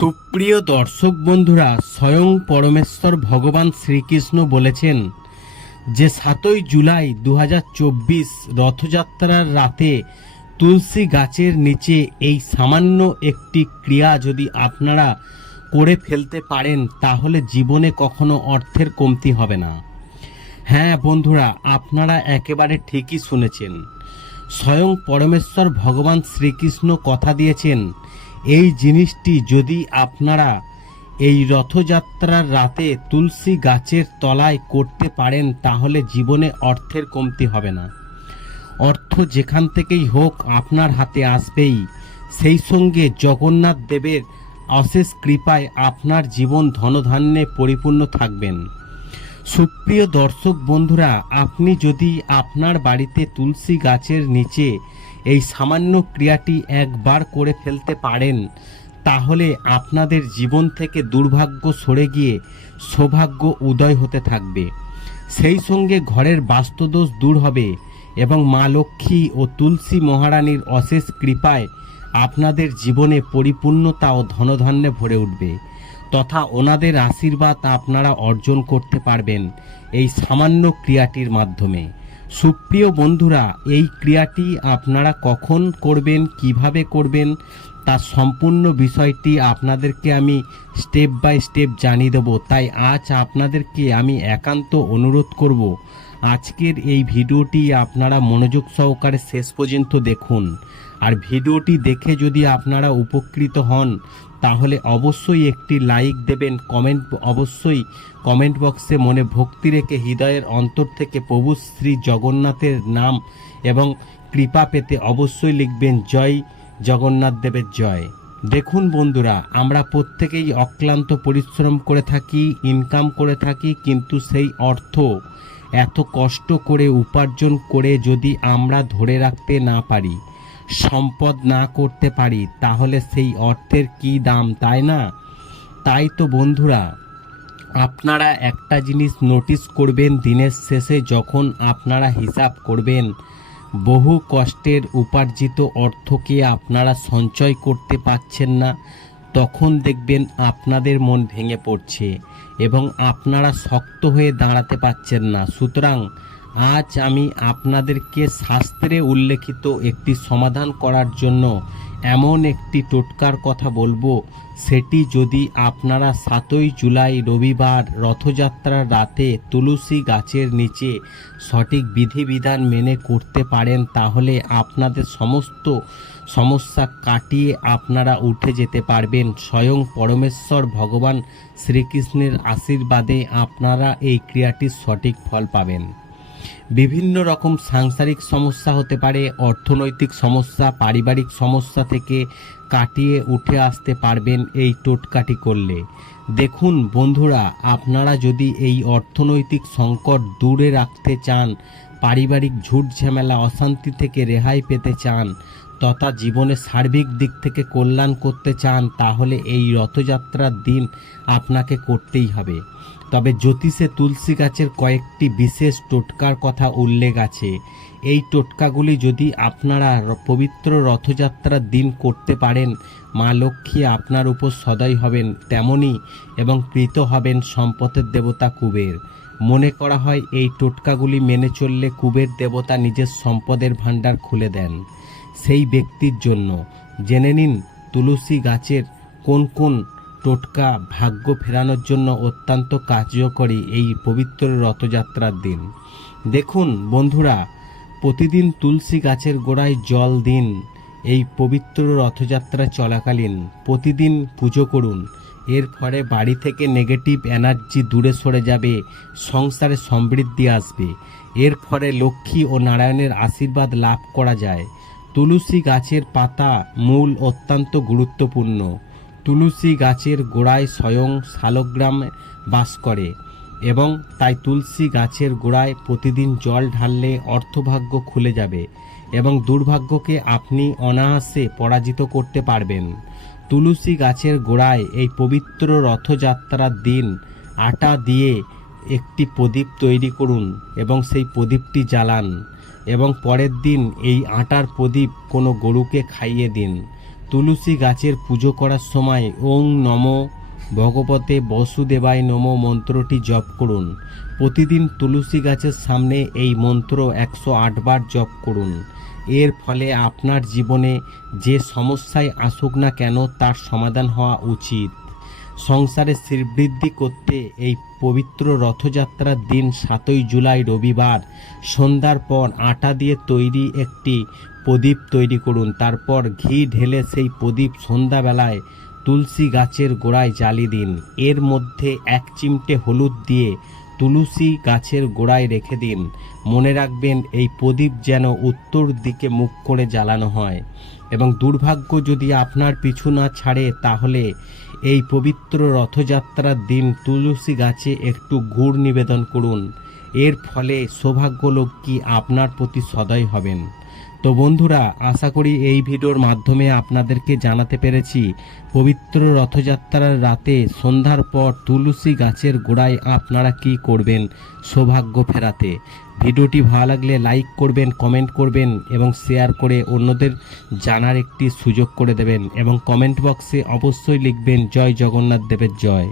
সুপ্রিয় দর্শক বন্ধুরা, স্বয়ং পরমেশ্বর ভগবান শ্রীকৃষ্ণ বলেছেন যে সাতই জুলাই দু হাজার রথযাত্রার রাতে তুলসী গাছের নিচে এই সামান্য একটি ক্রিয়া যদি আপনারা করে ফেলতে পারেন, তাহলে জীবনে কখনো অর্থের কমতি হবে না। হ্যাঁ বন্ধুরা, আপনারা একেবারে ঠিকই শুনেছেন। স্বয়ং পরমেশ্বর ভগবান শ্রীকৃষ্ণ কথা দিয়েছেন এই জিনিসটি যদি আপনারা এই রথযাত্রার রাতে তুলসী গাছের তলায় করতে পারেন, তাহলে জীবনে অর্থের কমতি হবে না। অর্থ যেখান থেকেই হোক আপনার হাতে আসবেই। সেই সঙ্গে জগন্নাথ দেবের অশেষ কৃপায় আপনার জীবন ধনধান্যে পরিপূর্ণ থাকবেন। সুপ্রিয় দর্শক বন্ধুরা, আপনি যদি আপনার বাড়িতে তুলসী গাছের নিচে এই সামান্য ক্রিয়াটি একবার করে ফেলতে পারেন, তাহলে আপনাদের জীবন থেকে দুর্ভাগ্য সরে গিয়ে সৌভাগ্য উদয় হতে থাকবে। সেই সঙ্গে ঘরের বাস্তুদোষ দূর হবে এবং মা লক্ষ্মী ও তুলসী মহারানীর অশেষ কৃপায় আপনাদের জীবনে পরিপূর্ণতা ও ধনধান্যে ভরে উঠবে। তথা ওনাদের আশীর্বাদ আপনারা অর্জন করতে পারবেন এই সামান্য ক্রিয়াটির মাধ্যমে। সুপ্রিয় বন্ধুরা এই ক্রিয়াটি আপনারা কখন করবেন কীভাবে করবেন তার সম্পূর্ণ বিষয়টি আপনাদেরকে আমি স্টেপ বাই স্টেপ জানিয়ে দেবো। তাই আজ আপনাদেরকে আমি একান্ত অনুরোধ করব, আজকের এই ভিডিওটি আপনারা মনোযোগ সহকারে শেষ পর্যন্ত দেখুন। আর ভিডিওটি দেখে যদি আপনারা উপকৃত হন, তাহলে অবশ্যই একটি লাইক দেবেন। কমেন্ট অবশ্যই কমেন্ট বক্সে মনে ভক্তি রেখে হৃদয়ের অন্তর থেকে প্রভু শ্রী জগন্নাথের নাম এবং কৃপা পেতে অবশ্যই লিখবেন, জয় জগন্নাথ দেবের জয়। দেখুন বন্ধুরা, আমরা প্রত্যেকেই অক্লান্ত পরিশ্রম করে থাকি ইনকাম করে থাকি, কিন্তু সেই অর্থ এত কষ্ট করে উপার্জন করে যদি আমরা ধরে রাখতে না পারি, সম্পদ না করতে পারি, তাহলে সেই অর্থের কি দাম, তাই না? তাই তো বন্ধুরা, আপনারা একটা জিনিস নোটিস করবেন দিনের শেষে যখন আপনারা হিসাব করবেন বহু কষ্টের উপার্জিত অর্থকে আপনারা সঞ্চয় করতে পাচ্ছেন না। তখন দেখবেন আপনাদের মন ভেঙে পড়ছে এবং আপনারা শক্ত হয়ে দাঁড়াতে পারছেন না। সুতরাং আজ আমি আপনাদেরকে শাস্ত্রে উল্লেখিত একটি সমাধান করার জন্য এমন একটি টোটকার কথা বলব। সেটি যদি আপনারা সাতই জুলাই রবিবার রথযাত্রার রাতে তুলসী গাছের নিচে সঠিক বিধিবিধান মেনে করতে পারেন, তাহলে আপনাদের সমস্ত সমস্যা কাটিয়ে আপনারা উঠে যেতে পারবেন। স্বয়ং পরমেশ্বর ভগবান শ্রীকৃষ্ণের আশীর্বাদে আপনারা এই ক্রিয়াটির সঠিক ফল পাবেন। বিভিন্ন রকম সাংসারিক সমস্যা হতে পারে, অর্থনৈতিক সমস্যা, পারিবারিক সমস্যা থেকে কাটিয়ে উঠে আসতে পারবেন এই টোটকাটি করলে। দেখুন বন্ধুরা, আপনারা যদি এই অর্থনৈতিক সংকট দূরে রাখতে চান, পারিবারিক ঝুট ঝামেলা, অশান্তি থেকে রেহাই পেতে চান তথা জীবনে সার্বিক দিক থেকে কল্যাণ করতে চান, তাহলে এই রথযাত্রার দিন আপনাকে করতেই হবে। তবে জ্যোতিষে তুলসী গাছের কয়েকটি বিশেষ টোটকার কথা উল্লেখ আছে। এই টোটকাগুলি যদি আপনারা পবিত্র রথযাত্রার দিন করতে পারেন, মা লক্ষ্মী আপনার উপর সদয় হবেন তেমনই এবং প্রীত হবেন সম্পদের দেবতা কুবের। মনে করা হয়, এই টোটকাগুলি মেনে চললে কুবের দেবতা নিজের সম্পদের ভাণ্ডার খুলে দেন। সেই ব্যক্তির জন্য। জেনে নিন, তুলসী গাছের কোন কোন টোটকা ভাগ্য ফেরানোর জন্য অত্যন্ত কার্যকরী এই পবিত্র রথযাত্রার দিন। দেখুন, বন্ধুরা, প্রতিদিন তুলসী গাছের গোড়ায় জল দিন, এই পবিত্র রথযাত্রা চলাকালীন। প্রতিদিন পুজো করুন। এর ফলে বাড়ি থেকে নেগেটিভ এনার্জি দূরে সরে যাবে, সংসারে সমৃদ্ধি আসবে। এর ফলে লক্ষ্মী ও নারায়ণের আশীর্বাদ লাভ করা যায়। তুলসী গাছের পাতা মূল অত্যন্ত গুরুত্বপূর্ণ। তুলসী গাছের গোড়ায় স্বয়ং শালগ্রাম বাস করে এবং তাই তুলসী গাছের গোড়ায় প্রতিদিন জল ঢাললে অর্থভাগ্য খুলে যাবে এবং দুর্ভাগ্যকে আপনি অনায়াসে পরাজিত করতে পারবেন। তুলসী গাছের গোড়ায় এই পবিত্র রথযাত্রার দিন আটা দিয়ে একটি প্রদীপ তৈরি করুন এবং সেই প্রদীপটি জ্বালান। এবং পরের দিন এই আটার প্রদীপ কোনো গরুকে খাইয়ে দিন। তুলসী গাছের পুজো করার সময় ওং নম, ভগবতে বসুদেবায় নম মন্ত্রটি জপ করুন। প্রতিদিন তুলসী গাছের সামনে এই মন্ত্র একশো আটবার জপ করুন। এর ফলে আপনার জীবনে যে সমস্যায় আসুক না কেন তার সমাধান হওয়া উচিত। সংসারে শ্রীবৃদ্ধি করতে এই পবিত্র রথযাত্রার দিন সাতই জুলাই রবিবার, সন্ধ্যার পর আটা দিয়ে তৈরি একটি প্রদীপ তৈরি করুন। তারপর ঘি ঢেলে সেই প্রদীপ সন্ধ্যাবেলায় তুলসী গাছের গোড়ায় জ্বালিয়ে দিন। এর মধ্যে এক চিমটে হলুদ দিয়ে তুলসী গাছের গোড়ায় রেখে দিন। মনে রাখবেন, এই প্রদীপ যেন উত্তর দিকে মুখ করে জ্বালানো হয়। এবং দুর্ভাগ্য যদি আপনার পিছু না ছাড়ে, তাহলে এই পবিত্র রথযাত্রার দিন তুলসী গাছে একটু গুড় নিবেদন করুন। এর ফলে সৌভাগ্য কি আপনার প্রতি সদয় হবেন? তো বন্ধুরা, আশা করি এই ভিডিওর মাধ্যমে আপনাদেরকে জানাতে পেরেছি, পবিত্র রথযাত্রার রাতে সন্ধ্যার পর তুলসী গাছের গোড়ায় আপনারা কি করবেন সৌভাগ্য ফেরাতে। ভিডিওটি ভালো লাগলে লাইক করবেন, কমেন্ট করবেন এবং শেয়ার করে অন্যদের জানার একটি সুযোগ করে দেবেন এবং কমেন্ট বক্সে অবশ্যই লিখবেন, জয় জগন্নাথ দেবের জয়।